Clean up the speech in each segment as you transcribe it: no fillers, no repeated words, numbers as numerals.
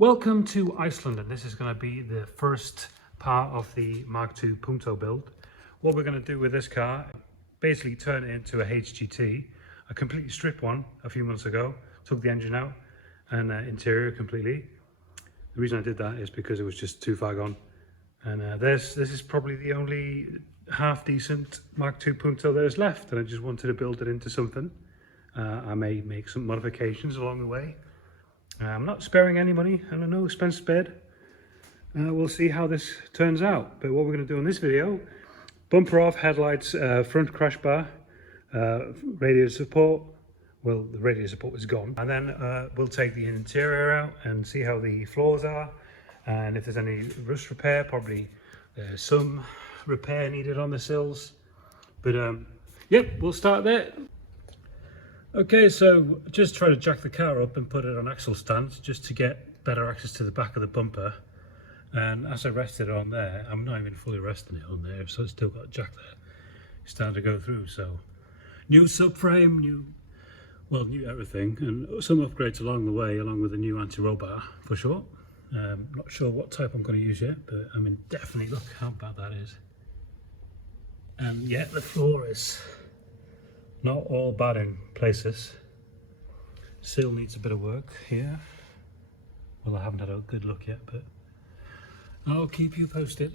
Welcome to Iceland, and this is going to be the first part of the Mk2 Punto build. What we're going to do with this car, basically turn it into a HGT. I completely stripped one a few months ago, took the engine out and interior completely. The reason I did that is because it was just too far gone. And this is probably the only half decent Mk2 Punto there's left, and I just wanted to build it into something. I may make some modifications along the way. I'm not sparing any money and no expense spared. We'll see how this turns out. But what we're going to do in this video, bumper off, headlights, front crash bar, radiator support. Well, the radiator support is gone. And then we'll take the interior out and see how the floors are. And if there's any rust repair, probably some repair needed on the sills. But yep, we'll start there. Okay, so just try to jack the car up and put it on axle stands just to get better access to the back of the bumper. And as I rested it on there, I'm not even fully resting it on there, so it's still got a jack there. It's starting to go through, so new subframe, new everything, and some upgrades along the way, along with a new anti-roll bar for sure. Not sure what type I'm going to use yet, but I mean, definitely look how bad that is. And yeah, the floor is not all bad in places. Sill needs a bit of work here. Well, I haven't had a good look yet, but I'll keep you posted.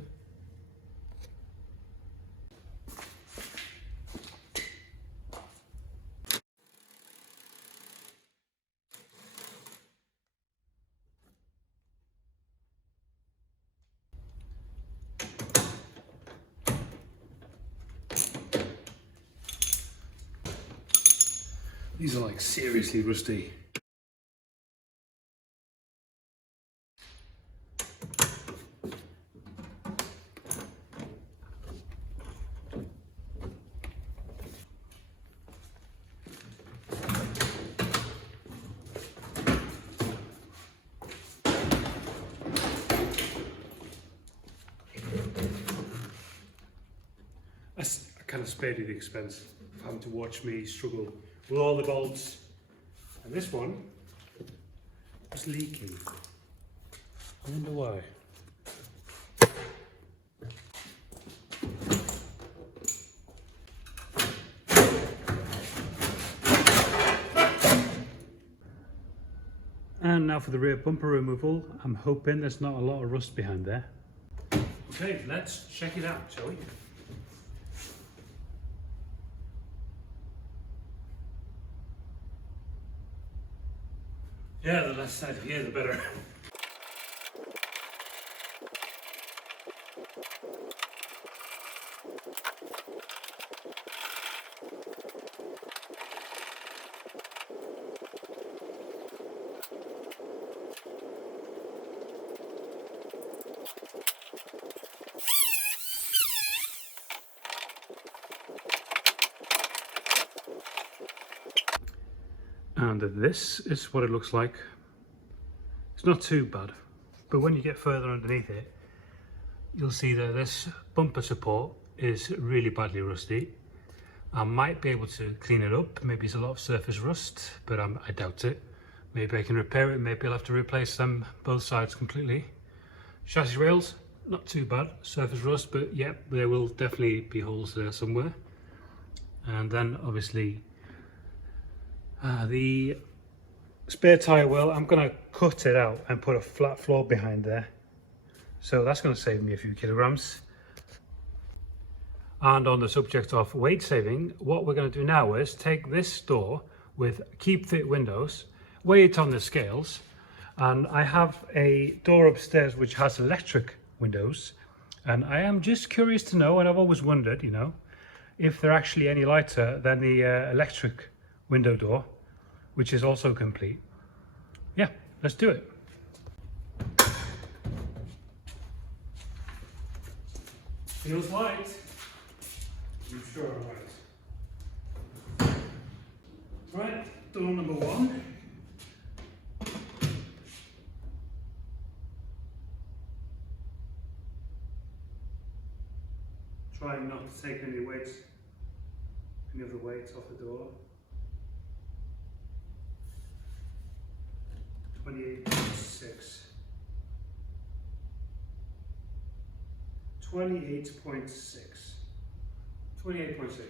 These are like seriously rusty. I kind of spared you the expense of having to watch me struggle with all the bolts, and this one was leaking. I wonder why. And now for the rear bumper removal. I'm hoping there's not a lot of rust behind there. Okay, let's check it out, shall we? Yeah, the less side here, the better. And this is what it looks like. It's not too bad, but when you get further underneath it, you'll see that this bumper support is really badly rusty. I might be able to clean it up. Maybe it's a lot of surface rust, but I doubt it. Maybe I can repair it. Maybe I'll have to replace them both sides completely. Chassis rails, not too bad. Surface rust, but yeah, there will definitely be holes there somewhere. And then obviously the spare tyre well, I'm going to cut it out and put a flat floor behind there. So that's going to save me a few kilograms. And on the subject of weight saving, what we're going to do now is take this door with keep fit windows, weigh it on the scales, and I have a door upstairs which has electric windows, and I am just curious to know, and I've always wondered, you know, if they're actually any lighter than the electric window door, which is also complete. Yeah, let's do it. Feels light. I'm sure I'm right. Right, door number one. Trying not to take any of the weight off the door. 28.6. 28.6. 28.6.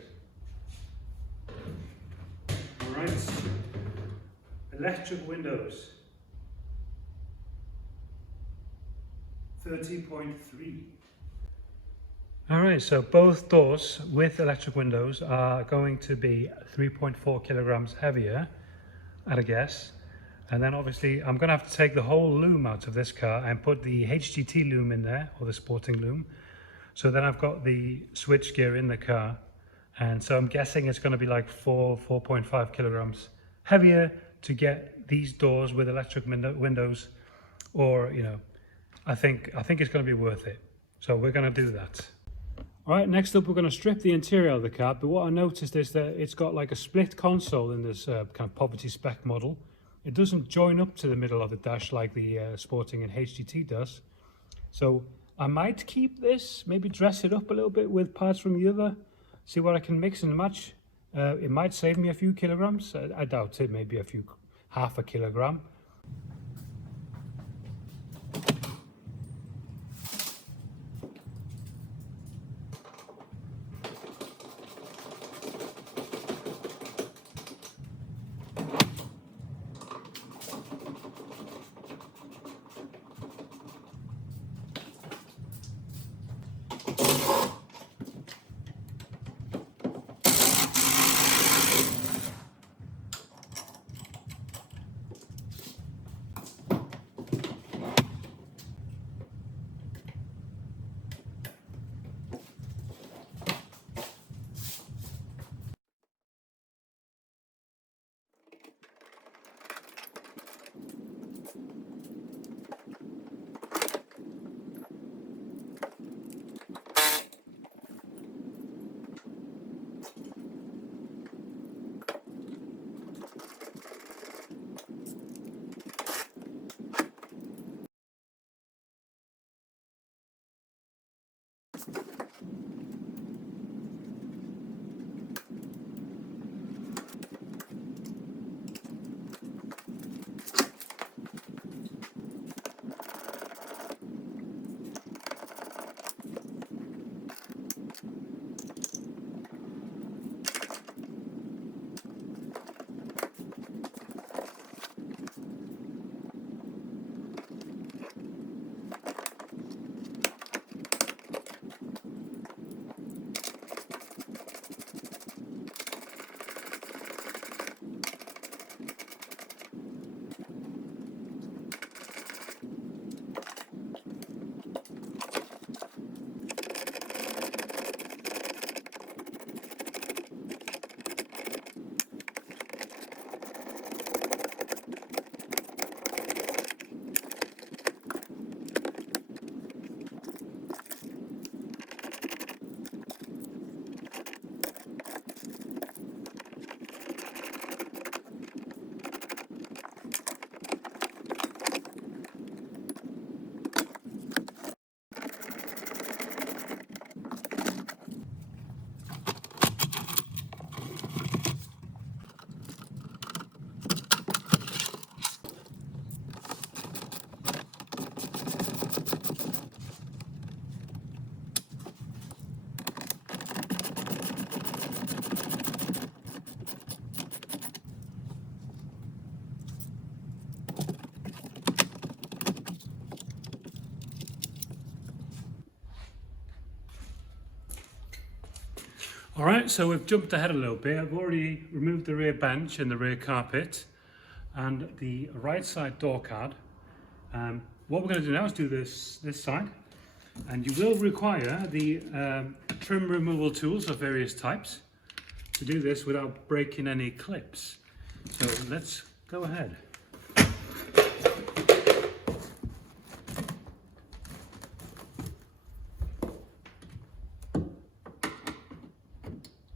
All right. Electric windows. 30.3. All right, so both doors with electric windows are going to be 3.4 kilograms heavier at a guess. And then obviously I'm going to have to take the whole loom out of this car and put the HGT loom in there, or the sporting loom. So then I've got the switch gear in the car. And so I'm guessing it's going to be like 4.5 kilograms heavier to get these doors with electric windows, or, you know, I think it's going to be worth it. So we're going to do that. All right, next up we're going to strip the interior of the car, but what I noticed is that it's got like a split console in this kind of poverty spec model. It doesn't join up to the middle of the dash like the Sporting and HGT does. So I might keep this, maybe dress it up a little bit with parts from the other, see what I can mix and match. It might save me a few kilograms. I doubt it, maybe half a kilogram. All right, so we've jumped ahead a little bit. I've already removed the rear bench and the rear carpet and the right side door card. What we're going to do now is do this side, and you will require the trim removal tools of various types to do this without breaking any clips. So let's go ahead.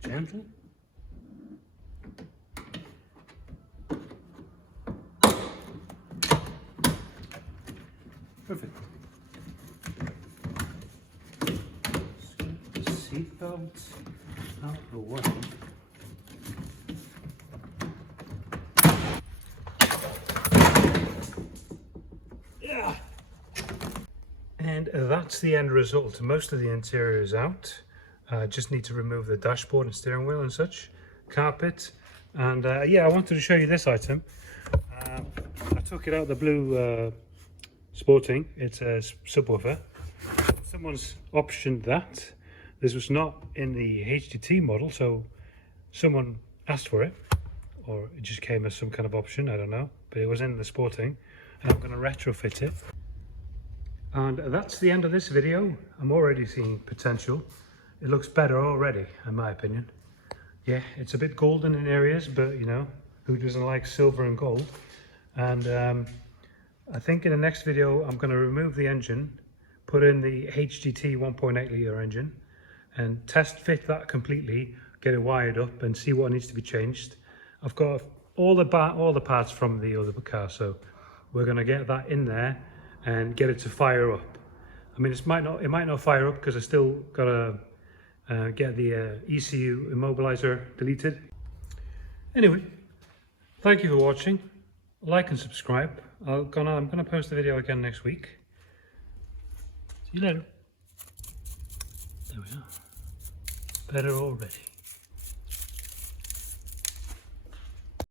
Gentle. Perfect. Seatbelt out of the way. Yeah. And that's the end result. Most of the interior is out. Just need to remove the dashboard and steering wheel and such, carpet, and yeah, I wanted to show you this item. I took it out the blue Sporting. It's a subwoofer. Someone's optioned that. This was not in the HDT model, so someone asked for it, or it just came as some kind of option, I don't know, but it was in the Sporting, and I'm going to retrofit it. And that's the end of this video. I'm already seeing potential. It looks better already, in my opinion. Yeah, it's a bit golden in areas, but you know, who doesn't like silver and gold? And I think in the next video, I'm going to remove the engine, put in the HGT 1.8 litre engine, and test fit that completely, get it wired up, and see what needs to be changed. I've got all the parts from the other car, so we're going to get that in there and get it to fire up. I mean, it might not fire up because I still got to get the ECU immobilizer deleted. Anyway, thank you for watching. Like and subscribe. I'm gonna post the video again next week. See you later. There we are. Better already.